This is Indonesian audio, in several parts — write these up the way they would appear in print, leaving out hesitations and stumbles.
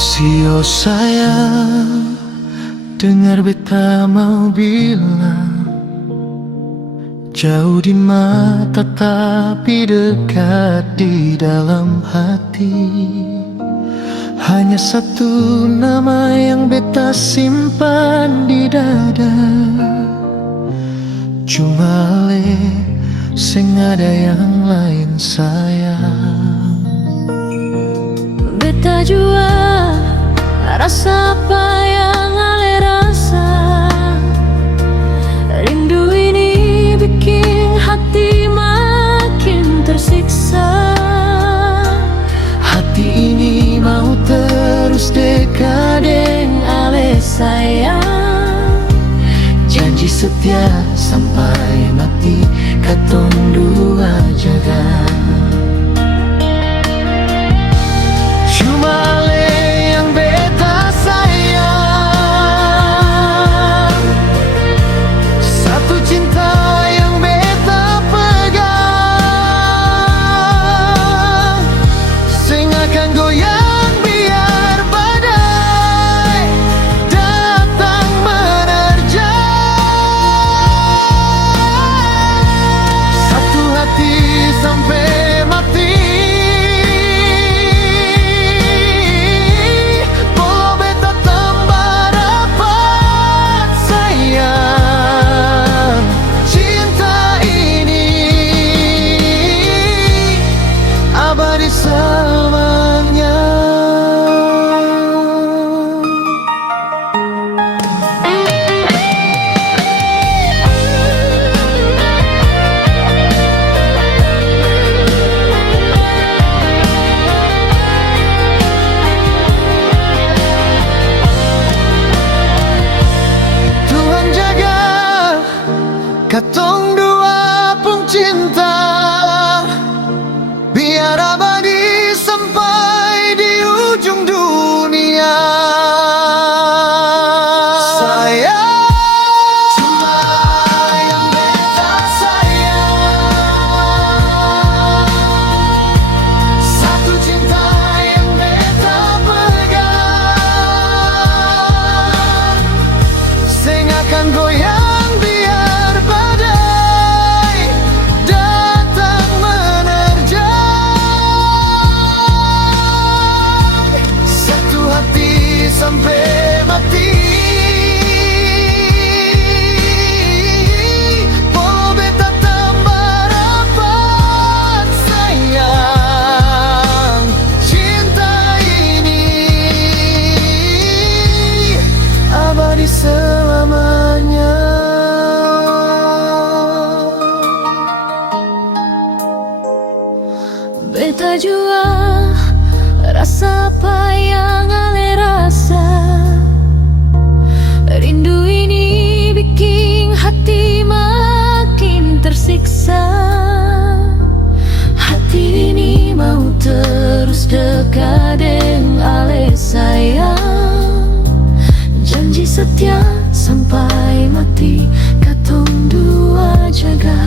Sio sayang, dengar beta mau bilang, jauh di mata tapi dekat di dalam hati. Hanya satu nama yang beta simpan di dada, cuma le sing ada yang lain sayang. Beta jua rasa apa yang ale rasa. Rindu ini bikin hati makin tersiksa. Hati ini mau terus dekat dengan ale sayang. Janji setia sampai mati, katong dua jaga. Cuma ale yang beta sayang, satu cinta yang beta pegang, sing akan goyang biar badai datang menerjang. Satu hati sampai mati. Selamanya. Tuhan jaga katong dua pun cinta, biar abadi sampai di ujung dunia. Sayang, cuma yang beta sayang, satu cinta yang beta pegang, sing akan goyang biar badai datang menerjang. Satu hati sampai mati. Oh beta tambah rapat sayang, cinta ini abadi selamanya. Beta jua rasa apa yang ale rasa. Rindu ini bikin hati makin tersiksa. Hati ini mau terus dekat dengan ale sayang. Janji setia sampai mati, katong dua jaga.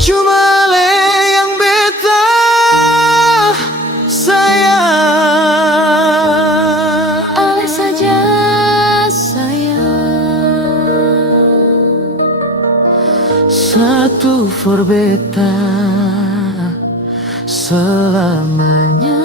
Cuma le yang beta sayang, Ale saja sayang. satu for beta selamanya.